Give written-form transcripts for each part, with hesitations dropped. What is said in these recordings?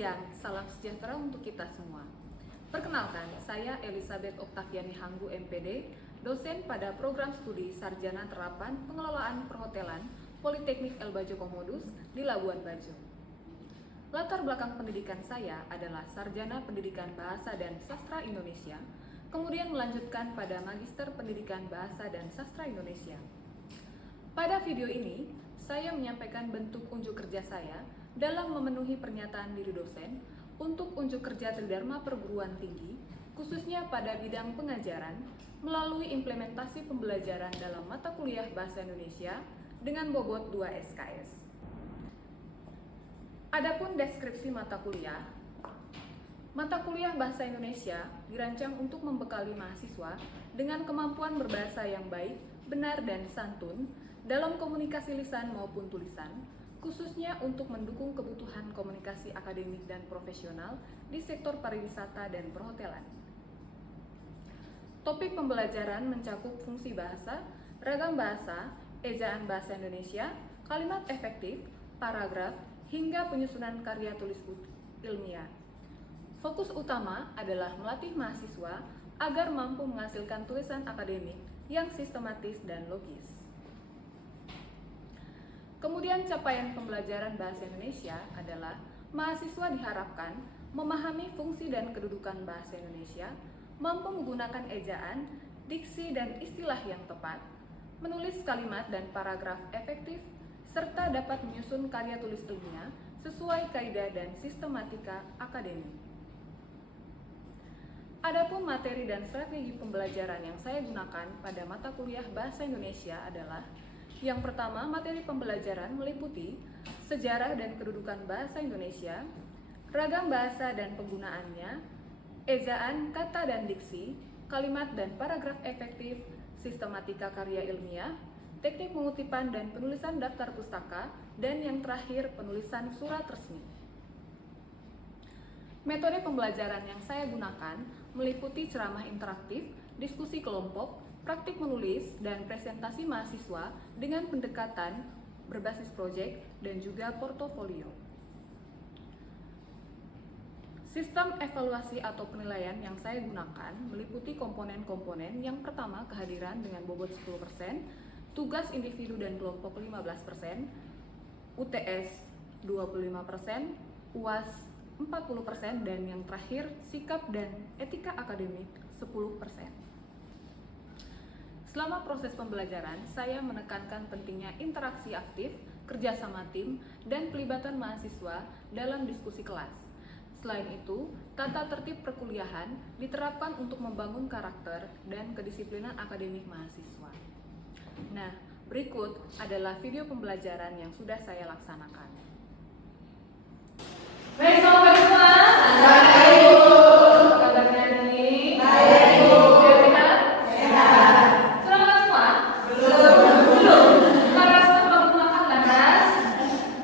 siang, salam sejahtera untuk kita semua. Perkenalkan, saya Elizabeth Oktaviani Hanggu MPD, dosen pada program studi Sarjana Terapan Pengelolaan Perhotelan Politeknik Elbajo Komodus di Labuan Bajo. Latar belakang pendidikan saya adalah Sarjana Pendidikan Bahasa dan Sastra Indonesia, kemudian melanjutkan pada Magister Pendidikan Bahasa dan Sastra Indonesia. Pada video ini, saya menyampaikan bentuk unjuk kerja saya dalam memenuhi pernyataan diri dosen untuk unjuk kerja Tridharma Perguruan Tinggi, khususnya pada bidang pengajaran, melalui implementasi pembelajaran dalam mata kuliah Bahasa Indonesia dengan bobot 2 SKS. Adapun deskripsi mata kuliah Bahasa Indonesia dirancang untuk membekali mahasiswa dengan kemampuan berbahasa yang baik, benar, dan santun dalam komunikasi lisan maupun tulisan, khususnya untuk mendukung kebutuhan komunikasi akademik dan profesional di sektor pariwisata dan perhotelan. Topik pembelajaran mencakup fungsi bahasa, ragam bahasa, ejaan bahasa Indonesia, kalimat efektif, paragraf, hingga penyusunan karya tulis ilmiah. Fokus utama adalah melatih mahasiswa agar mampu menghasilkan tulisan akademik yang sistematis dan logis. Kemudian capaian pembelajaran bahasa Indonesia adalah mahasiswa diharapkan memahami fungsi dan kedudukan bahasa Indonesia, mampu menggunakan ejaan, diksi dan istilah yang tepat, menulis kalimat dan paragraf efektif, serta dapat menyusun karya tulis ilmiah sesuai kaidah dan sistematika akademik. Adapun materi dan strategi pembelajaran yang saya gunakan pada mata kuliah Bahasa Indonesia adalah: yang pertama, materi pembelajaran meliputi sejarah dan kedudukan bahasa Indonesia, ragam bahasa dan penggunaannya, ejaan, kata dan diksi, kalimat dan paragraf efektif, sistematika karya ilmiah, teknik pengutipan dan penulisan daftar pustaka, dan yang terakhir penulisan surat resmi. Metode pembelajaran yang saya gunakan meliputi ceramah interaktif, diskusi kelompok, praktik menulis, dan presentasi mahasiswa dengan pendekatan berbasis proyek dan juga portofolio. Sistem evaluasi atau penilaian yang saya gunakan meliputi komponen-komponen. Yang pertama, kehadiran dengan bobot 10%, tugas individu dan kelompok 15%, UTS 25%, UAS 40%, dan yang terakhir sikap dan etika akademik 10%. Selama proses pembelajaran, saya menekankan pentingnya interaksi aktif, kerjasama tim, dan pelibatan mahasiswa dalam diskusi kelas. Selain itu, tata tertib perkuliahan diterapkan untuk membangun karakter dan kedisiplinan akademik mahasiswa. Nah, berikut adalah video pembelajaran yang sudah saya laksanakan. Baik, selamat pagi semua. Baik, Ibu. Apa kabarnya hari ini? Baik, Ibu. Sehat? Sehat. Sudah makan semua? Belum. Karena sudah belum makan, lantas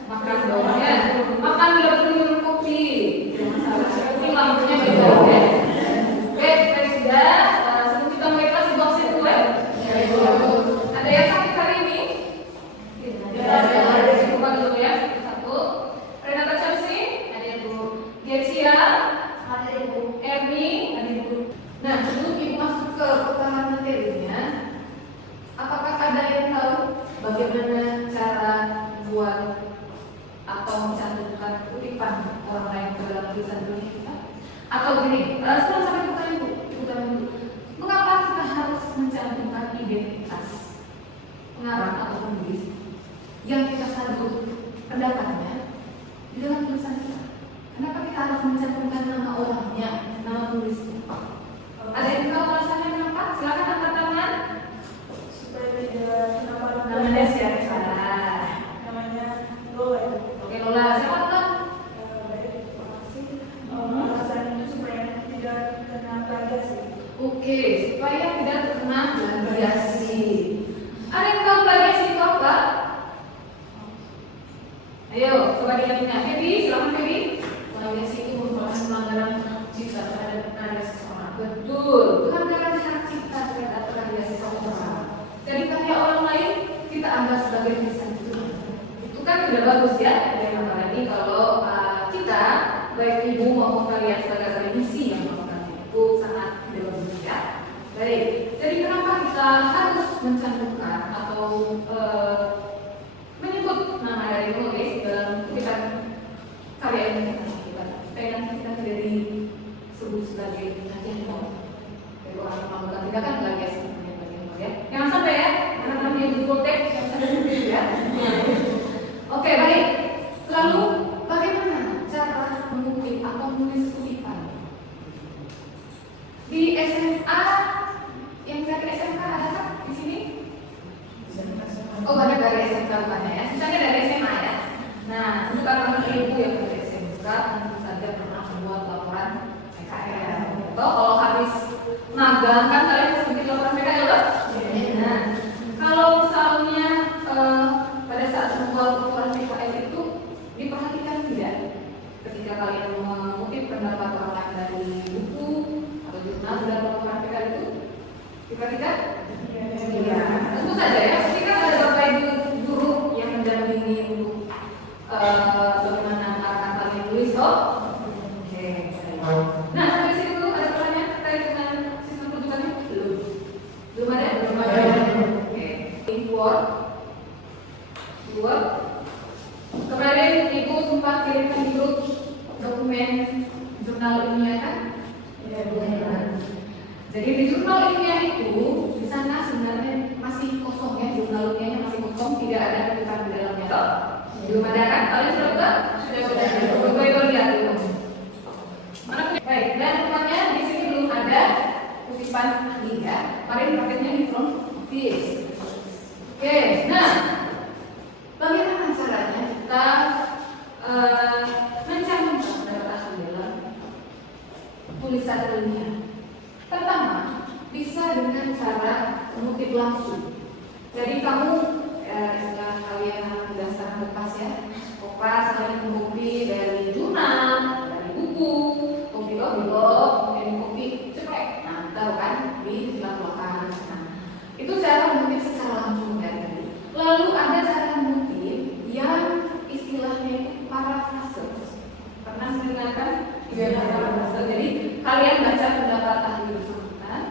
makan dong ya. Makan bila perlu minum kopi. Ini lampunya beda ya. Baik, sudah. Sebelum kita mulai kelas, Ibu absen dulu ya. Ya, Ibu. Ada yang sakit hari ini? Ada. Bukan dulu ya. Satu. Renata Chelsea? Ada, Ibu. Gersia? Ada, Ibu. Erni? Ada, Ibu. Nah, sebelum Ibu masuk ke pertanyaan materinya, apakah ada yang tahu bagaimana cara buat atau mencantumkan kutipan orang lain ke dalam tulisan dunia kita? Atau gini, sebelum sampai pertanyaan Ibu tanya dulu, mengapa kita harus mencantumkan identitas pengarang atau penulis yang kita sadar pendapatnya di dalam tulisan kita? Kenapa kita harus mencantumkan nama orangnya, nama penulisnya? Ada yang tahu alasannya kenapa? Silakan angkat tangan. Supaya tidak kenapa Namanya siapa? namanya Lola. Oke, Lola. Siapa tahu? Baik, terima kasih. Alasan itu supaya tidak kena plagiasi. Oke, supaya tidak terkena plagiasi. Ada yang tahu plagiasi itu apa? Ayo, coba diingat. Feby, silakan Feby. Plagiasi itu merupakan pelanggaran cipta terhadap karya seseorang. Betul, pelanggaran hak cipta terhadap karya seseorang. Jadi karya orang lain kita anggap sebagai tulisan itu kan tidak bagus ya. Apalagi kalau kita baik Di SMA, yang dari SMK ada kan di sini? Oh, banyak dari SMK bukannya ya, sisanya dari SMA ya. Nah, untuk anak-anak ibu yang dari SMK tentu saja pernah membuat laporan PKL. Atau kalau habis magang kan kalian harus bikin laporan PKL loh. Nah, kalau misalnya pada saat membuat laporan PKL itu diperhatikan tidak ketika kalian mengutip pendapat orang lain dari buku atau jurnal dalam laporan PKL itu diperhatikan? Iya. Tentu saja ya, pasti kan ada bapak ibu guru yang mendampingi untuk bagaimana akan kalian tulis toh. Oke. Nah, sampai sini dulu ada pertanyaan terkait dengan sistem rujukannya? Belum ada? Belum ada. Oke. Word. Kemarin ibu sempat kirimkan di grup dokumen jurnal ilmiah kan? Ya, benar. Jadi di jurnal ilmiah itu di sana sebenarnya masih kosong ya, jurnal ilmiahnya masih kosong, tidak ada tulisan di dalamnya toh. Belum ada kan? Kalian sudah buka? Sudah. Coba lihat dulu. Mana? Baik, dan rupanya di sini belum ada kutipan tiga. Kemarin paketnya di front office. Oke, nah bagaimana caranya kita mencantumkan data dalam tulisan ilmiah? Pertama, bisa dengan cara mengutip langsung. Jadi kamu setelah kalian mendaftar bekas ya, kopas kalian mengkopi dari jurnal, dari buku, kopi blog, kemudian kopi ceplek. Nah, tahu kan di belakang. Nah, itu cara mengutip secara langsung dari. Lalu ada cara mengutip yang istilahnya itu parafrase. Pernah mendengarkan istilah parafrase? Jadi kalian baca pendapat ahli bersangkutan,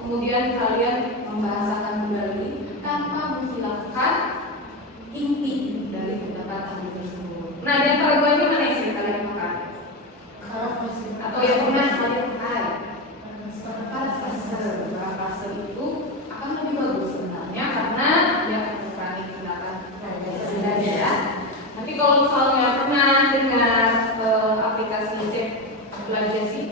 kemudian kalian membahasakan kembali tanpa menghilangkan inti dari pendapat ahli tersebut. Nah, di antara dua ini mana yang sering kalian pakai? Atau yang pernah kalian pakai? Parafrase itu akan lebih bagus sebenarnya karena dia akan mengurangi pendapat sebenarnya ya. Nanti kalau misalnya pernah dengar aplikasi cek plagiasi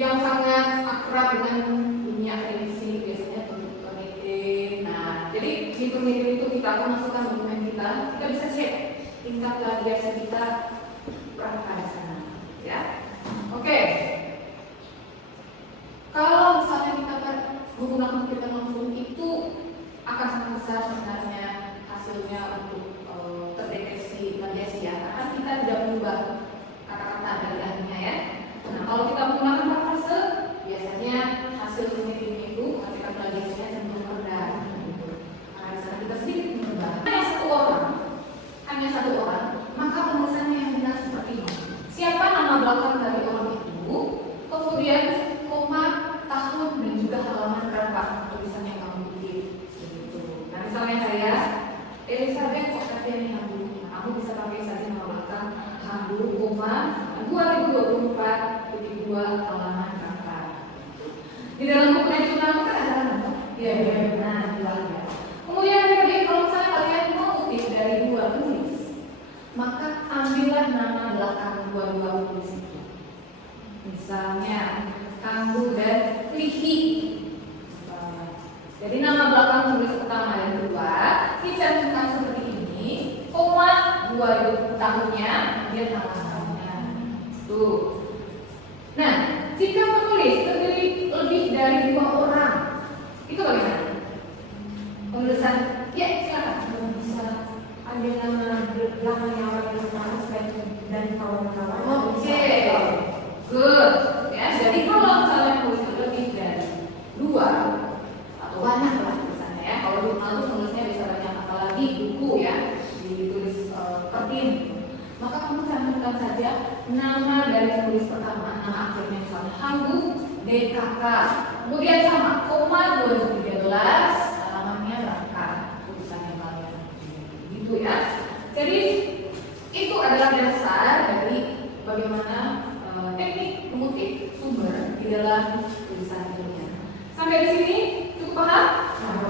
yang sangat akrab dengan dunia akademisi biasanya untuk meeting. Nah, jadi di meeting itu kita akan masukkan dokumen kita bisa cek tingkat plagiasi kita berapa di sana, ya. Oke. Kalau misalnya kita menggunakan kutipan langsung itu akan sangat besar sebenarnya hasilnya untuk terdeteksi plagiasi ya, karena kita tidak mengubah kata-kata dari ahlinya ya. Nah, kalau kita menggunakan parafrase, biasanya hasil penelitian itu hasil plagiasinya cenderung rendah. Gitu. Karena di sana kita sedikit mengubah. Hanya satu orang, maka penulisannya yang benar seperti ini. Siapa nama belakang dari orang itu, kemudian koma, tahun dan juga halaman berapa tulisan yang kamu kutip. Gitu. Nah, misalnya saya Elizabeth Octaviani Hamdu, kamu bisa pakai saja nama belakang Hamdu, koma 2024/2 halaman berapa. Di dalam buku nasional kan ada nama. Ya, nah, ya. Kemudian tadi kalau misalnya kalian mau kutip dari dua tulis, maka ambillah nama belakang dua tulis itu. Misalnya Kambu dan Lihi. Jadi nama belakang tulis pertama dan kedua dicantumkan seperti ini, koma 2 tahunnya, kemudian halamannya. Tuh. Nah, jika penulis terdiri lebih dari 2 orang, itu bagaimana? Penulisan, ya silakan. Bisa ambil nama belakangnya orang yang pertama dan kawan-kawan. Oke, good. Ya, jadi kalau misalnya penulis lebih dari 2 atau banyak lah tulisannya ya. Kalau jurnal itu tulisnya bisa banyak, apalagi buku ya ditulis pertin. Maka kamu cantumkan saja nama dari penulis pertama, nama akhirnya misalnya Hamdu DKK. Kemudian sama koma 2013 halamannya berapa tulisannya kalian. Gitu ya. Jadi itu adalah dasar dari bagaimana teknik mengutip sumber di dalam tulisan ilmiah. Sampai di sini cukup paham?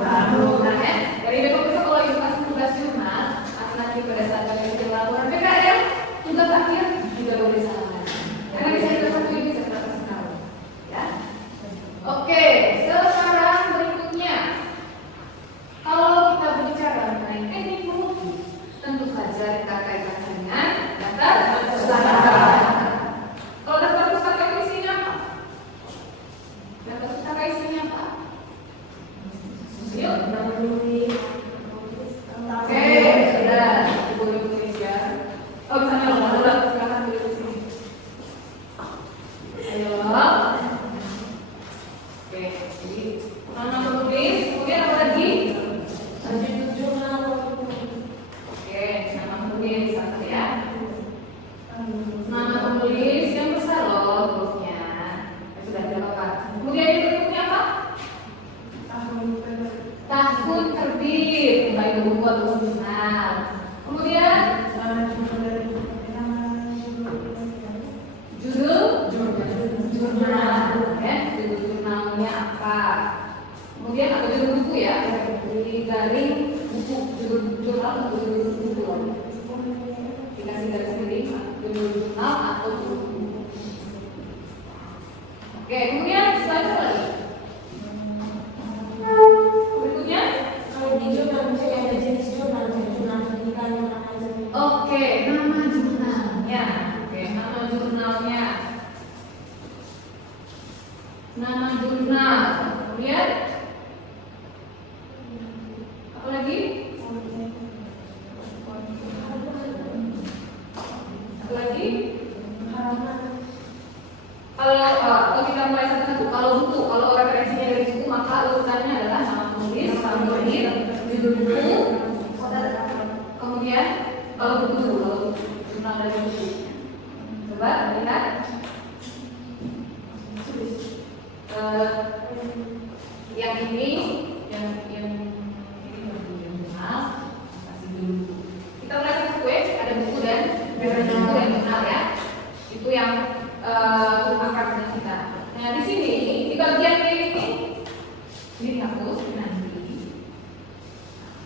Nah, ya. Dari besok kalau ibu kasih tugas jurnal, nanti pada saat kalian bikin laporan PKL, tugas akhir juga boleh salah. Karena bisa kita satu ini bisa 100 tahun. Ya. Kemudian ada judul buku ya, di garing buku, judul jurnal atau judul buku. Dikasih garis miring, judul jurnal atau judul buku. Oke, kemudian selanjutnya lagi. Berikutnya, Kalau di jurnal misalnya ada jenis jurnal, jurnal pendidikan yang mana aja. oke, nama jurnalnya. Oke, nama jurnalnya. Nama jurnal. Kemudian apa lagi? Apa lagi? Kalau kita mulai satu-satu, kalau buku, kalau referensinya dari buku, maka urutannya adalah nama penulis, penerbit, judul buku, kemudian kalau buku dulu, kalau jurnal dari buku. Coba lihat. Yang ini, yang ini jurnal, kasih dulu. Kita mulai satu ada buku dan referensi buku dan jurnal ya. Itu yang akan dengan kita. Nah di sini di bagian ini dihapus nanti.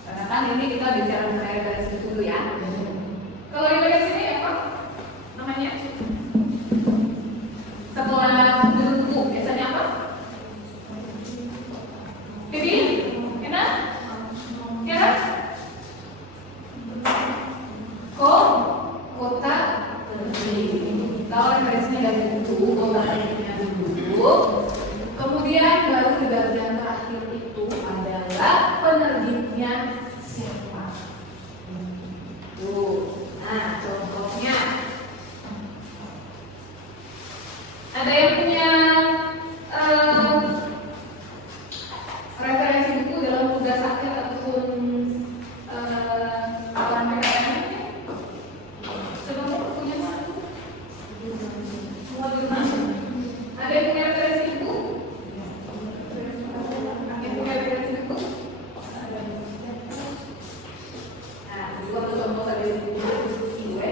Karena kan ini kita bicara mengenai referensi buku dulu ya. Kalau di bagian sini apa namanya? Setelah judul buku biasanya apa? Pipin? Enak? Kira? Kota terbit. Kalau referensinya dari buku, kota terbitnya dulu. Kemudian baru di bagian terakhir itu adalah penerbitnya siapa. Tuh. Nah, contohnya ada yang punya referensi buku dalam tugas akhir ataupun laporan PKN. Coba bukunya mana? Semua jurnal. Ada yang punya referensi buku? Yang punya referensi buku? Nah, juga contoh saja buku gue.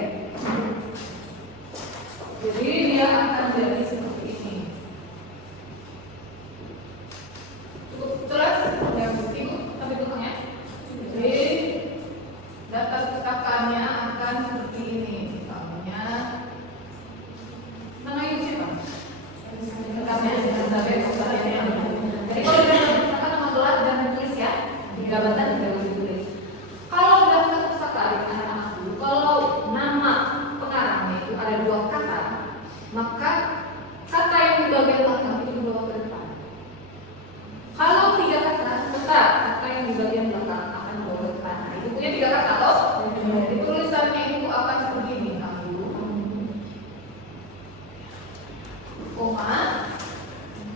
Jadi dia akan jadi seperti ini. Cukup jelas yang ibu tapi tukangnya. Jadi data pustakannya akan seperti ini. Misalnya nama ibu siapa? Pustakannya Elizabeth Octaviani. Jadi kalau di daftar pustaka nama gelar dan ditulis ya, di jabatan tidak boleh ditulis. Kalau daftar pustaka anak-anakku, kalau nama pengarangnya itu ada 2 kata, maka kata yang di bagian belakang itu dibawa ke depan. Kalau 3 kata, tetap kata yang di bagian belakang akan dibawa ke depan. Nah, itu punya 3 kata toh. Jadi tulisannya itu akan seperti ini, koma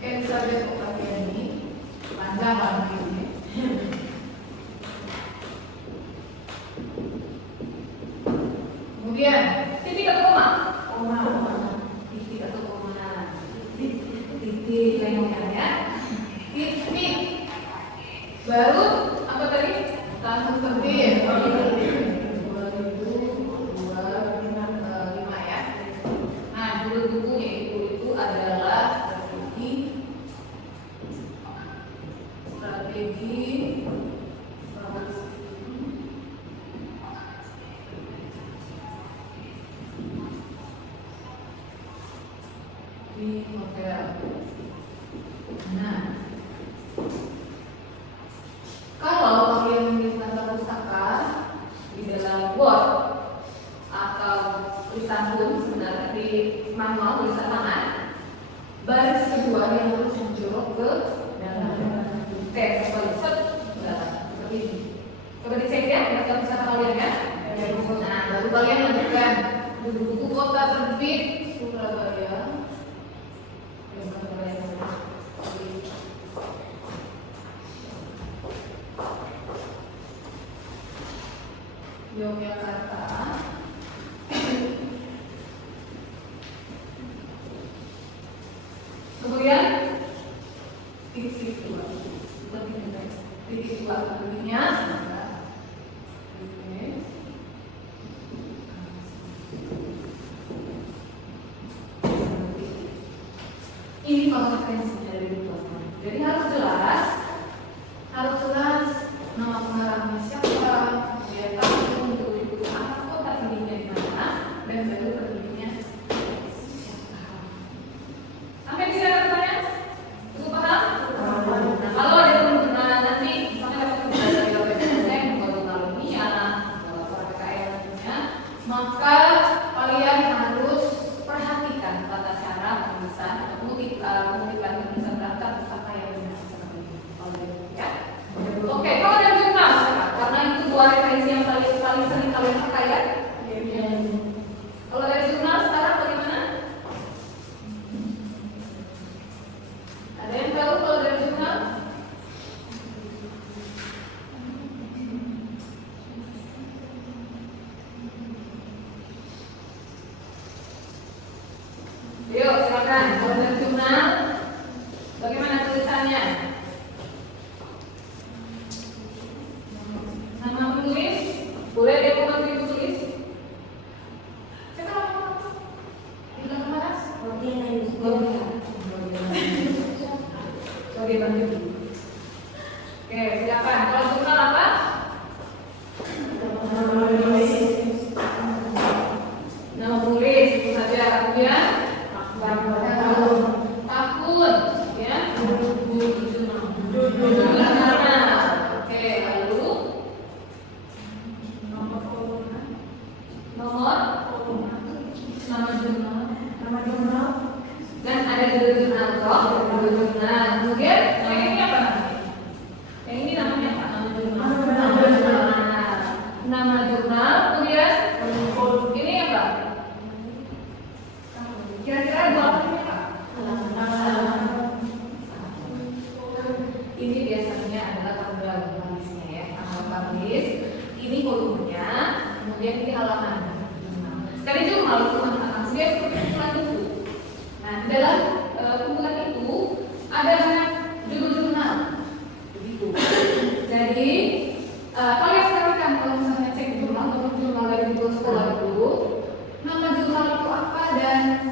Elizabeth Octaviani, panjang banget ini. Kemudian titik atau koma? Titik atau koma? Titik lengkapnya. Titik. Baru apa tadi? Tahun terbit. 2005 ya. Nah judul bukunya itu adalah strategi di hotel. Nah, kalau kalian menulis daftar pustaka di dalam Word atau tulisan pun sebenarnya di manual tulisan tangan, baris kedua yang harus menjorok ke dalam teks set seperti ini. Coba dicek ya daftar pustaka kalian ya. Nah, baru kalian lanjutkan buku kota terbit Surabaya. Yogyakarta. Kemudian titik 2. Titik 2 artinya ini kalau referensinya dari buku. Jadi harus jelas harus jelas nama pengarangnya siapa, ya tahu untuk buku apa, kota pendirinya di mana, dan baru pendirinya siapa. Sampai di sini ada pertanyaan? Cukup paham? Nah, kalau ada teman-teman nanti misalnya dapat tugas dari LPDSM, kalau alumni, kalau PKL nya, maka kalian harus perhatikan tata cara penulisan atau pengutipan penulisan berangkat pustaka yang benar seperti ini. Ya. Oke, kalau dari jurnal, karena itu dua referensi yang paling sering kalian pakai ya. Kalau dari jurnal sekarang bagaimana? Ada yang tahu kalau dari jurnal? Yuk, silakan. Kalau dari jurnal, bagaimana tulisannya? Nama penulis, boleh dia ibu tulis. Siapa nama? Bilang kemana? Oke, bantu. Oke, silakan. Kalau jurnal apa? Nama penulis itu saja. Kemudian tahun, ya. Oke, lalu nomor, nama jurnal, dan ada judul jurnal toh, judul jurnal. Kemudian yang ini apa namanya? Yang ini namanya apa? Nama jurnal. Kemudian ini apa? Kira-kira dua ini apa? Ini biasanya adalah tanggal publisnya ya, tanggal publish. Ini volumenya, kemudian ini halaman. Sekali jurnal itu anak-anak dia seperti kumpulan itu. Nah, di dalam kumpulan itu ada judul jurnal. Begitu. Jadi kalian perhatikan kalau misalnya cek jurnal dari judul sekolah itu, nama jurnal itu apa dan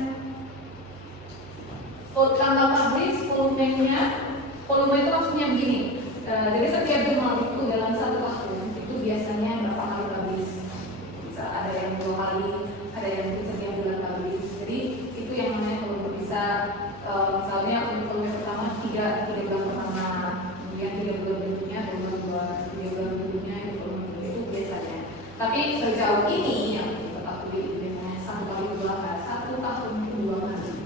tanggal publish, volumenya. Volume itu maksudnya begini. Jadi setiap jurnal itu dalam satu tahun itu biasanya berapa kali publish? Bisa ada yang 2 kali, ada yang setiap bulan publish. Jadi itu yang namanya volume. Bisa misalnya untuk volume pertama 3 bulan pertama, kemudian 3 bulan berikutnya, volume 2, 3 bulan berikutnya itu biasanya. Tapi sejauh ini yang tetap dengan 1 kali 2 kali, 1 tahun 2 kali.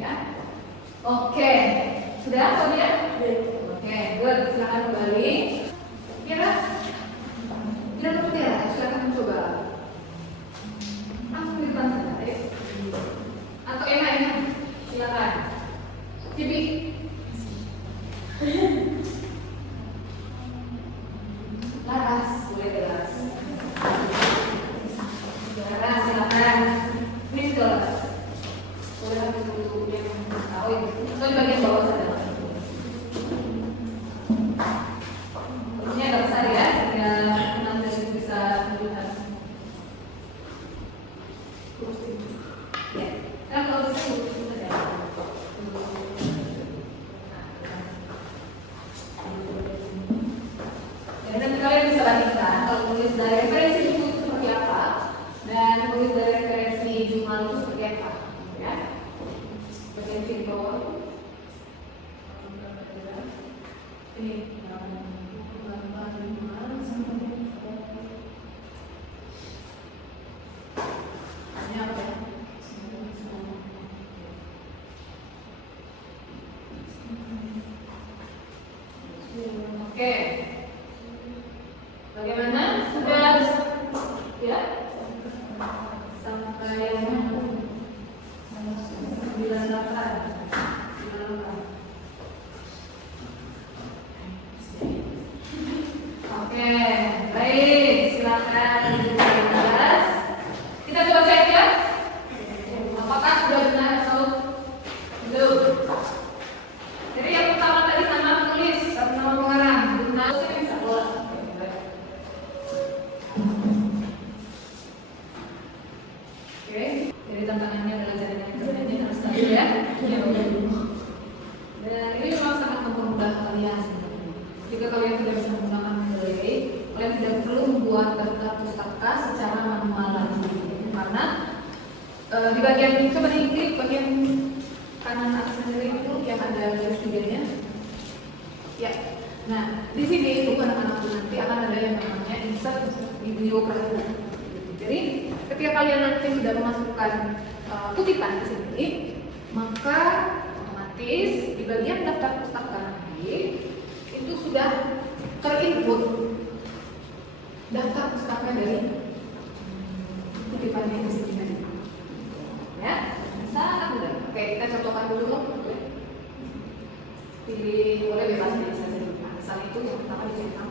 Ya. Oke, sudah soalnya? Oke, good. Silakan kembali. Kira betul ya? Silakan mencoba. Langsung di depan saja, ayo. Atau enak. Silakan. Cibi. Laras, boleh Laras. Laras, silakan. Ini sudah Laras. Boleh habis dulu yang tahu ya. So di bagian bawah saja. Ini agak besar ya, sehingga nanti bisa melihat. Ya, kan kalau bisa itu saja. Ya, nanti kalian bisa bandingkan kalau tulis dari referensi buku itu seperti apa dan tulis dari referensi jurnal itu seperti apa, ya. Bagian kiri bawah. Ini. Oke. Bagaimana? Sudah ya? Sampai 98. Oke, baik, silakan dijelas. Kita coba cek ya. Apakah sudah benar atau belum? Jadi yang pertama tadi nama penulis, nama pengarang, jurnal. Nah, di sini untuk anak-anak nanti akan ada yang namanya insert bibliografi. Jadi, ketika kalian nanti sudah memasukkan kutipan di sini, maka otomatis di bagian daftar pustaka nanti itu sudah terinput daftar pustaka dari kutipannya di sini tadi. Ya, sangat mudah. Oke, kita contohkan dulu. Pilih, boleh bebas pilih saja. Nah, misalnya itu yang pertama dicetak.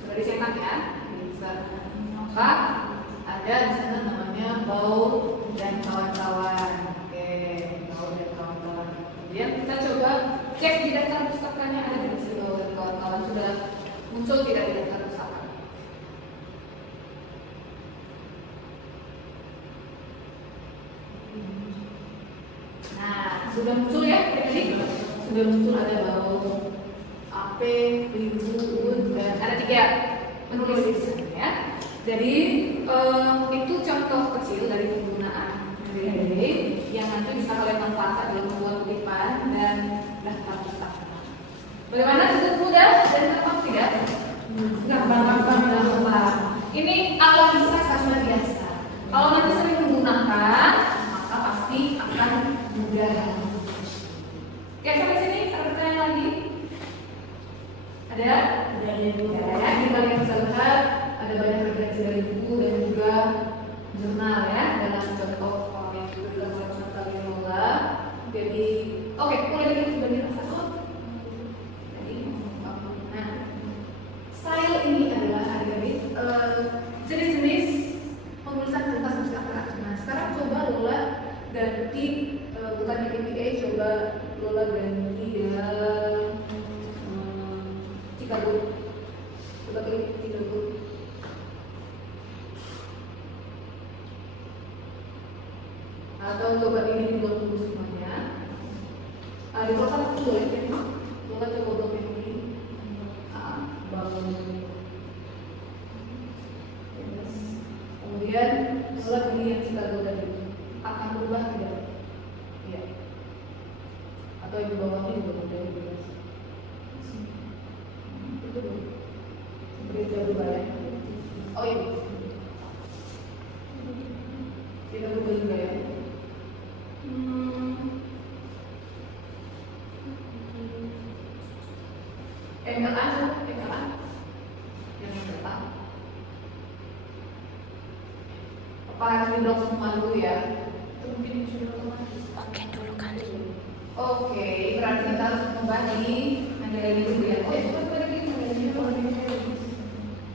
Sudah dicetak ya. Maka ada di sana namanya Baud dan kawan-kawan. Oke, Baud dan kawan-kawan. Kemudian kita coba cek di daftar pustakanya ada di sini Baud dan kawan-kawan sudah muncul tidak di daftar pustaka. Nah, sudah muncul ya tadi? Sudah muncul ada Baud, AP, Ibu, dan ada 3 penulis di sana ya. Jadi itu contoh kecil dari penggunaan Mendeley yang nanti bisa kalian manfaatkan dalam membuat kutipan dan daftar pustaka. Bagaimana? Cukup mudah dan gampang tidak? Gampang. Ini kalau bisa karena biasa. Kalau nanti sering menggunakan, maka pasti akan mudah. Oke, sampai sini ada pertanyaan lagi? Ada? Ya, ini kalian bisa lihat ada banyak referensi dari buku dan juga jurnal ya dalam contoh yang juga dilakukan oleh kalian Lola. Jadi, oke, mulai dari bagian satu. Nah, style ini adalah adik-adik jenis-jenis penulisan kertas pustaka. Nah, sekarang coba Lola ganti bukan yang MPA, coba Lola ganti yang Chicago. Coba klik Chicago. Atau coba ini dibuat dulu semuanya. Di kelas 1 boleh ya, Lola coba buat yang ini. Bangun. Kemudian Lola pilih yang Chicago tadi. Akan berubah tidak? Iya. Atau yang di bawahnya juga boleh bebas. Itu dulu. Seperti itu berubah ya. Oh iya. Kita berubah juga ya. MLA yang cetak. Apa harus di-blok semua dulu ya? Mungkin sudah otomatis. Oke dulu kali. Oke, berarti kita harus mengubah di Mendeley dulu ya. Oh, coba lagi Mendeley kalau di Mendeley.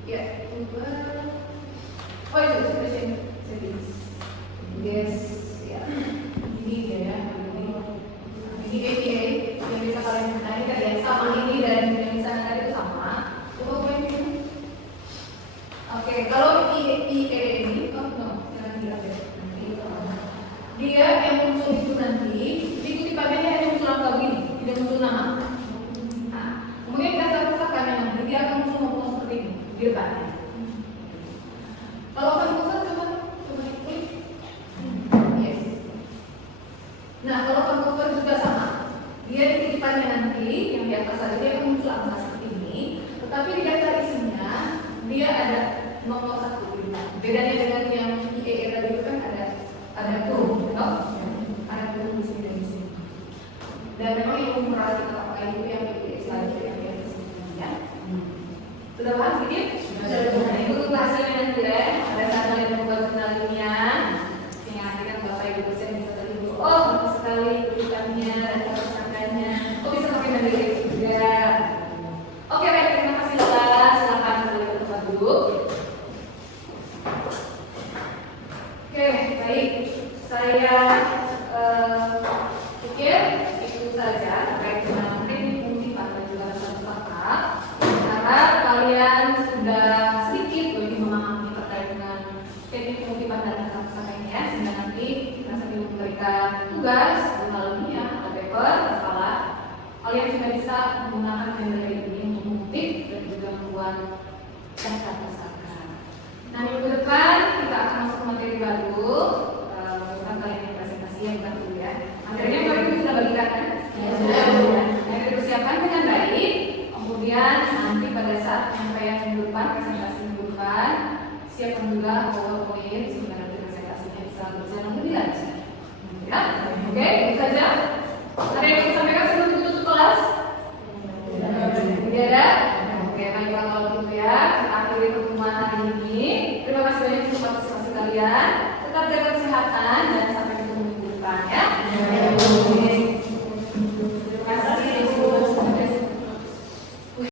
Ya, coba. Oh itu sudah settings. Yes, ya. Ini dia ya. Ini APA yang bisa kalian gunakan tadi ya, sama ini dan yang bisa tadi itu sama. Coba gue ini. Oke, kalau IEA ini, oh no, jangan tidak ada. Dia yang muncul itu nanti di kutipannya hanya muncul angka begini, tidak muncul nama. Nah, kemudian kita terpusatkan nanti dia akan muncul ngomong seperti ini di depannya. Kalau akan pusat coba diklik. Yes. Nah, kalau akan cover juga sama. Dia di kutipannya nanti yang di atas ada dia akan muncul angka seperti ini, tetapi di daftar isinya dia ada nomor 1. Bedanya dengan yang IEE tadi itu kan ada kurung, ada kurung di sini dan di sini. Dan memang yang umumnya kita pakai itu yang IEE selanjutnya yang di atas ini ya. Sudah paham sedikit? Sudah. Nah, itu untuk hasilnya nanti ya. Ada saat kalian membuat jurnal ilmiah, yang akhirnya bapak ibu dosen bisa terhibur. Oh, bagus sekali kutipannya dan pustakaannya. Oh, bisa pakai Mendeley juga. Oke, baik, terima kasih Lola. Silakan kembali ke tempat duduk. Oke, baik. Saya pikir itu saja terkait dengan teknik kutipan dan juga daftar pustaka. Harap kalian sudah sedikit lebih memahami terkait dengan teknik kutipan dan daftar pustaka ini ya, sehingga nanti kita sambil memberikan tugas berupa ilmiah atau paper, kepala kalian sudah bisa menggunakan Mendeley ini untuk mengutip dan juga membuat daftar pustaka. Nah, minggu depan kita akan masuk ke materi baru. Bukan kalian yang presentasi yang baru ya. Materinya kemarin kita sudah bagikan kan? depan, presentasi minggu depan. Siapkan juga PowerPoint sehingga nanti presentasinya bisa berjalan lebih lancar. Ya, oke, itu saja. Ada yang ingin sampaikan sebelum tutup kelas? Tidak ada? Oke, baiklah kalau gitu ya. Kita akhiri pertemuan hari ini. Terima kasih banyak untuk partisipasi kalian. Tetap jaga kesehatan dan sampai ketemu minggu depan ya.